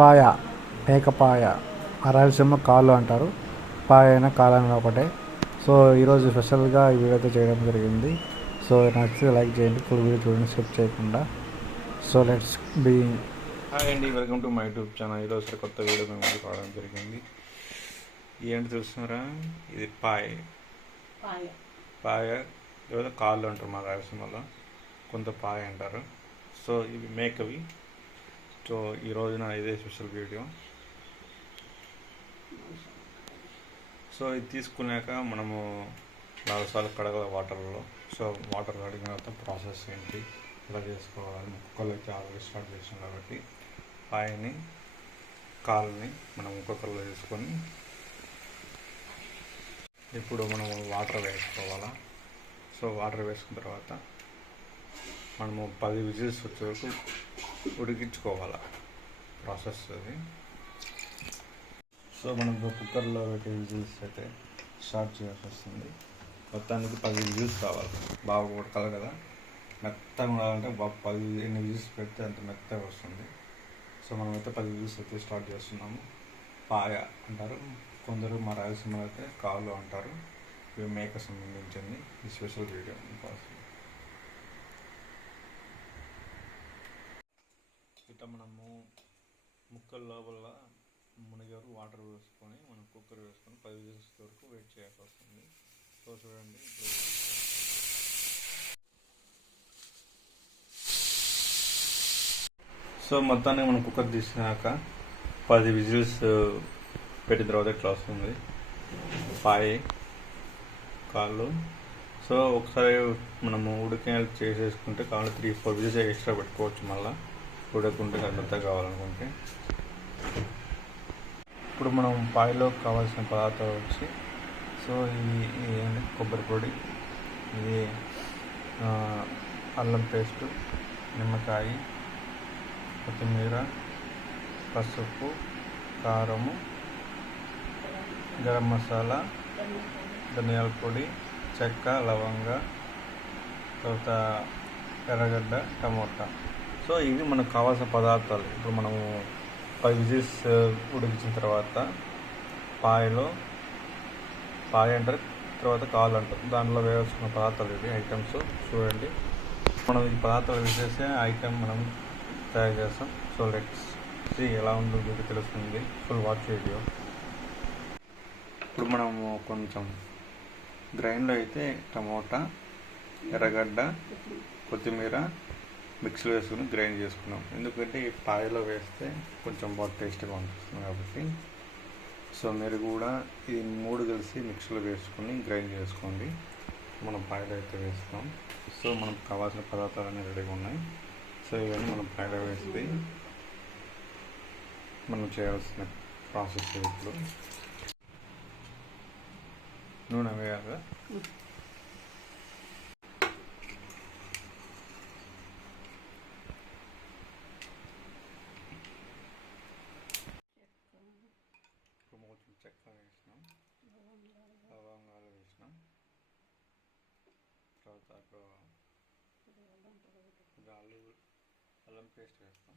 పాయ మేకపాయ ఆ రాయలసీమ కాళ్ళు అంటారు. పాయ అయినా కాళ్ళైనా ఒకటే. సో ఈరోజు స్పెషల్గా ఈ వీడియో అయితే చేయడం జరిగింది. సో నచ్చితే లైక్ చేయండి ఫుల్ వీడియో చూడండి స్కిప్ చేయకుండా. సో లెట్స్ బీ హాయ్ అండి welcome to my YouTube channel. ఈరోజు కొత్త వీడియో మేము రావడం జరిగింది. ఏంటి చూస్తున్నారా? ఇది పాయ్. పాయ. పాయ లేదా కాళ్ళు అంటారు మా రాయలసీమలో కొంత పాయ అంటారు. సో ఇవి మేకవి. సో ఈ రోజున ఇదే స్పెషల్ వీడియో. సో ఇది తీసుకున్నాక మనము నాలుగు సార్లు కడగాలి వాటర్లో. సో వాటర్ కడిగిన తర్వాత ప్రాసెస్ ఏంటి ఎలా చేసుకోవాలి ముక్కలు అయితే ఆల్రెడీ స్టార్ట్ చేసాం కాబట్టి ఆయన్ని కాళ్ళని మనం ఇంకొకరిలో వేసుకొని ఇప్పుడు మనం వాటర్ వేసుకోవాలా. సో వాటర్ వేసుకున్న తర్వాత మనము పది విజిల్స్ వచ్చే వరకు ఉడికించుకోవాలి ప్రాసెస్ అది. సో మనం కుక్కర్లో పెట్టే విజిల్స్ అయితే స్టార్ట్ చేయాల్సి వస్తుంది. మొత్తానికి పది విజిల్స్ కావాలి. బాగా ఉడకాలి కదా. మెత్తగా ఉండాలంటే పది ఎన్ని విజిల్స్ పెడితే అంత మెత్తగా వస్తుంది. సో మనమైతే పది విజిల్స్ అయితే స్టార్ట్ చేస్తున్నాము. పాయ అంటారు. కొందరు మా రాయలసీమలో అయితే కాళ్ళు అంటారు. ఇవి మేక సంబంధించింది. ఈ స్పెషల్ వీడియో కోసం. ఇట్లా మనము ముక్కల లోపల మునిగారు వాటర్ వేసుకొని మనం కుక్కర్ వేసుకొని పది విజిల్స్ వరకు వెయిట్ చేయాల్సి వస్తుంది. సో చూడండి ఇప్పుడు సో మొత్తాన్ని మనం కుక్కర్ తీసినాక పది విజిల్స్ పెట్టిన తర్వాత ఇట్లా వస్తుంది పాయి కాళ్ళు. సో ఒకసారి మనము ఉడికే చేసేసుకుంటే కాళ్ళు త్రీ ఫోర్ విజిల్స్ ఎక్స్ట్రా పెట్టుకోవచ్చు మళ్ళీ. ఉడకుంటే అంతా కావాలనుకుంటే. ఇప్పుడు మనం పాయలో కావాల్సిన పదార్థాలు వచ్చి సో ఇది కొబ్బరి పొడి ఇది అల్లం పేస్టు నిమ్మకాయ కొత్తిమీర పసుపు కారము గరం మసాలా ధనియాల పొడి చెక్క లవంగ తర్వాత ఎర్రగడ్డ టమోటా. సో ఇవి మనకు కావాల్సిన పదార్థాలు. ఇప్పుడు మనము ఫైవ్ విజిల్స్ ఉడికించిన తర్వాత పాయలో పాయ అంటారు తర్వాత కాలు అంటారు. దాంట్లో వేయాల్సిన పదార్థాలు ఇవి ఐటమ్స్. చూడండి. మనం ఈ పదార్థాలు వేసేసే ఐటమ్ మనం తయారు చేస్తాం. సో లెట్స్ సి ఎలా ఉందో మీకు తెలుస్తుంది. Full watch video. ఇప్పుడు మనము కొంచెం గ్రైండ్లో అయితే టమోటా ఎర్రగడ్డ కొత్తిమీర మిక్సీలో వేసుకుని గ్రైండ్ చేసుకున్నాం. ఎందుకంటే ఈ పాయలో వేస్తే కొంచెం బాగా టేస్ట్గా అనిపిస్తుంది కాబట్టి. సో మీరు కూడా ఈ మూడు కలిసి మిక్సీలో వేసుకొని గ్రైండ్ చేసుకోండి. మనం పాయలో అయితే వేస్తాం. సో మనకు కావాల్సిన పదార్థాలు అన్నీ రెడీగా ఉన్నాయి. సో ఇవన్నీ మనం పాయలో వేసి మనం చేయాల్సిన ప్రాసెస్ ఇప్పుడు. నూనె వేయాలి కదా ఇప్పుడు కొంచెం చెక్క వేసినాం లవంగాలు వేసినాం తర్వాత అక్కడ అల్లం పేస్ట్ వేస్తాం.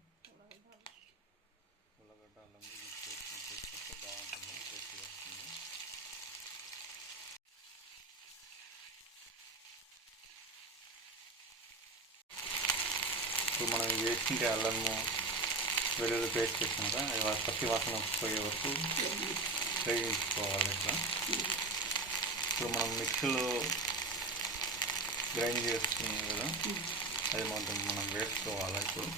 ఉల్లగడ్డ అల్లం మిక్స్ చేసుకుని చేసుకుంటే బాగుంటుంది. టేస్ట్ వస్తుంది. ఇప్పుడు మనం వేసుకుంటే అల్లము వెల్లుల్లి పేస్ట్ చేసాం కదా పచ్చి వాసన పోయే వరకు వేయించుకోవాలి ఇట్లా. ఇప్పుడు మనం మిక్సీలో గ్రైండ్ చేసుకున్నాం కదా. అది మొత్తం మనం వేసుకోవాలి ఇప్పుడు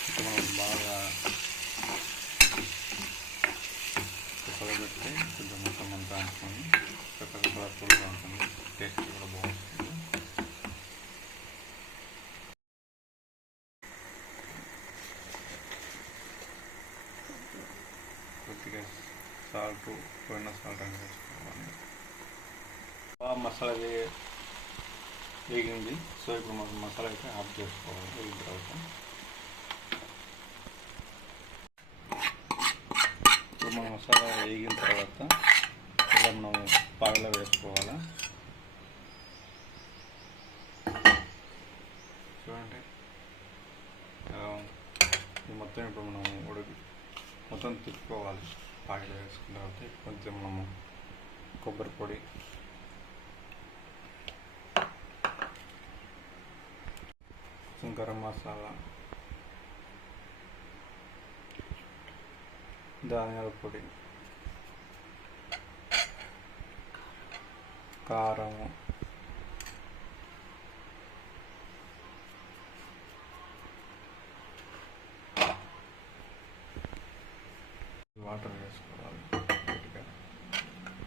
ఇప్పుడు మనం బాగా పెట్టి కొంచెం మొత్తం అంతా అనుకొని చక్కగా కలర్ఫుల్గా ఉంటుంది టేస్ట్ కూడా బాగుంటుంది కొద్దిగా సాల్ట్ పోయిన సాల్ట్ అని వేసుకోవాలి. బాగా మసాలా వేగింది. సో ఇప్పుడు మనం మసాలా అయితే ఆఫ్ చేసుకోవాలి. వేగిన తర్వాత. ఇప్పుడు మన మసాలా వేగిన తర్వాత ఇలా మనం పాయలో వేసుకోవాలి. చూడండి. ఇది మొత్తం ఇప్పుడు మనం ఉడికి మొత్తం తిప్పుకోవాలి. పాయలో వేసుకున్న తర్వాత కొంచెం మనము కొబ్బరి పొడి. కొంచెం గరం మసాలా. ధాన్యాల పొడి. కారము వాటర్ వేసుకోవాలి లైట్గా.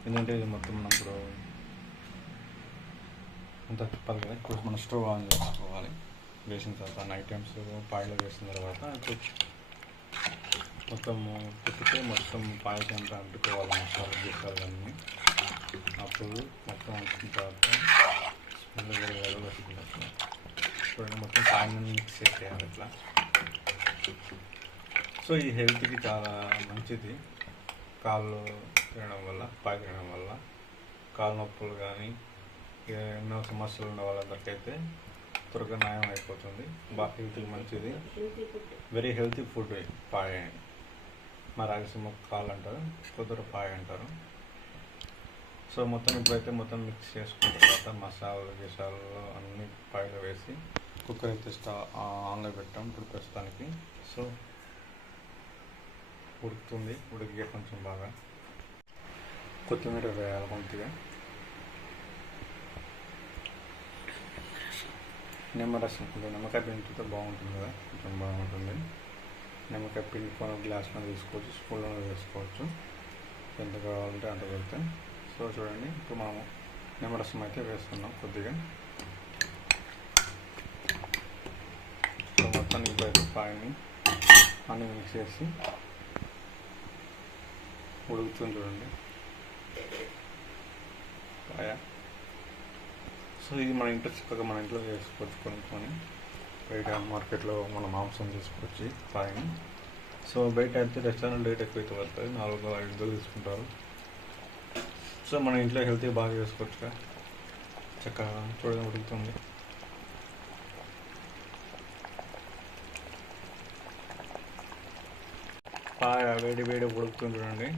ఎందుకంటే ఇది మొత్తం మనం ఇప్పుడు అంత తిప్పాలి కదా ఇప్పుడు మనం స్టవ్ ఆన్ చేసుకోవాలి. వేసిన తర్వాత నైట్ టైమ్స్ పాయలో వేసిన తర్వాత మొత్తం తిప్పితే మొత్తం పాయకి అంతా అంటుకోవాలి మసాలా గీసాలు అప్పుడు మొత్తం అంటుకున్న తర్వాత స్మెల్ వేరే ఇప్పుడు చూడండి మొత్తం పాయని మిక్స్ చేసేయాలి ఇట్లా. సో ఈ హెల్త్కి చాలా మంచిది. కాళ్ళు తినడం వల్ల పాయ వల్ల కాళ్ళ నొప్పులు కానీ ఎన్నో సమస్యలు ఉన్న వాళ్ళందరికైతే త్వరగా నయం అయిపోతుంది. బాగా హెల్త్కి మంచిది. వెరీ హెల్తీ ఫుడ్ పాయ. మా రాయలసీమ కాలు అంటారు కుదురు పాయ అంటారు. సో మొత్తం ఇప్పుడైతే మొత్తం మిక్స్ చేసుకున్న తర్వాత మసాలాలు గిసాలు అన్ని పాయలు వేసి కుక్కర్ అయితే స్టా ఆన్లో పెట్టాం ఇప్పుడు ప్రస్తుతానికి. సో ఉడుకుతుంది ఉడికే కొంచెం బాగా. కొత్తిమీర వేయాలి కొద్దిగా నిమ్మరసం కొంచెం నిమ్మకాయ పిండితో బాగుంటుంది కదా కొంచెం బాగుంటుంది నిమ్మకాయ పిండి కొన్ని గ్లాస్లో తీసుకోవచ్చు స్పూన్లో వేసుకోవచ్చు ఎంత కావాలంటే అంత పెడితే సో చూడండి ఇప్పుడు మనము నిమ్మరసం అయితే వేస్తున్నాం కొద్దిగా సో మొత్తానికి బయట పాయని అన్నీ మిక్స్ చేసి ఉడుకుతుంది చూడండి సో ఇది మన ఇంట్లో చక్కగా మన ఇంట్లో చేసుకోవచ్చు కొనుక్కొని. బయట మార్కెట్లో మన మాంసం తీసుకొచ్చి పాయని సో బయట అయితే రెస్టారెంట్ రేట్ ఎక్కువ అయితే పడుతుంది. నాలుగు ఐదు వందలు తీసుకుంటారు. సో మన ఇంట్లో హెల్తీ బాగా చేసుకోవచ్చుగా. చక్కగా చూడడం ఉడుకుతుంది పాయ వేడి వేడి ఉడుకుతుంది చూడండి.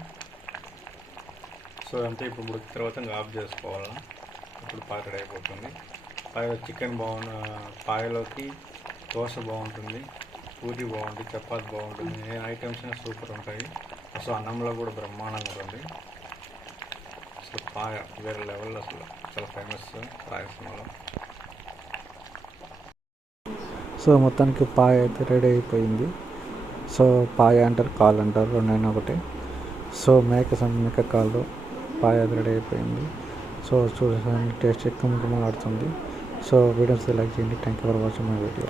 సో అంతే ఇప్పుడు ఉడికిన తర్వాత ఇంకా ఆఫ్ చేసుకోవాలి? ఇప్పుడు పాయ రెడీ అయిపోతుంది. పాయలో చికెన్ బాగున్న పాయలోకి దోశ బాగుంటుంది పూరి బాగుంటుంది చపాతి బాగుంటుంది ఏ ఐటమ్స్ సూపర్ ఉంటాయి. అసలు అన్నంలో కూడా బ్రహ్మాండంగా ఉంటుంది. అసలు పాయ వేరే లెవెల్ అసలు చాలా ఫేమస్ రాయలసీమలో సో మొత్తానికి పాయ అయితే రెడీ అయిపోయింది. సో పాయ అంటారు కాల్ అంటారు రెండైనా ఒకటే. సో మేక సం- మేక కాళ్ళు. పాయాది రెడీ అయిపోయింది సో చూసాను టేస్ట్ ఎక్కువ ఆడుతుంది సో వీడియోస్ లైక్ చేయండి. Thank you for watching my video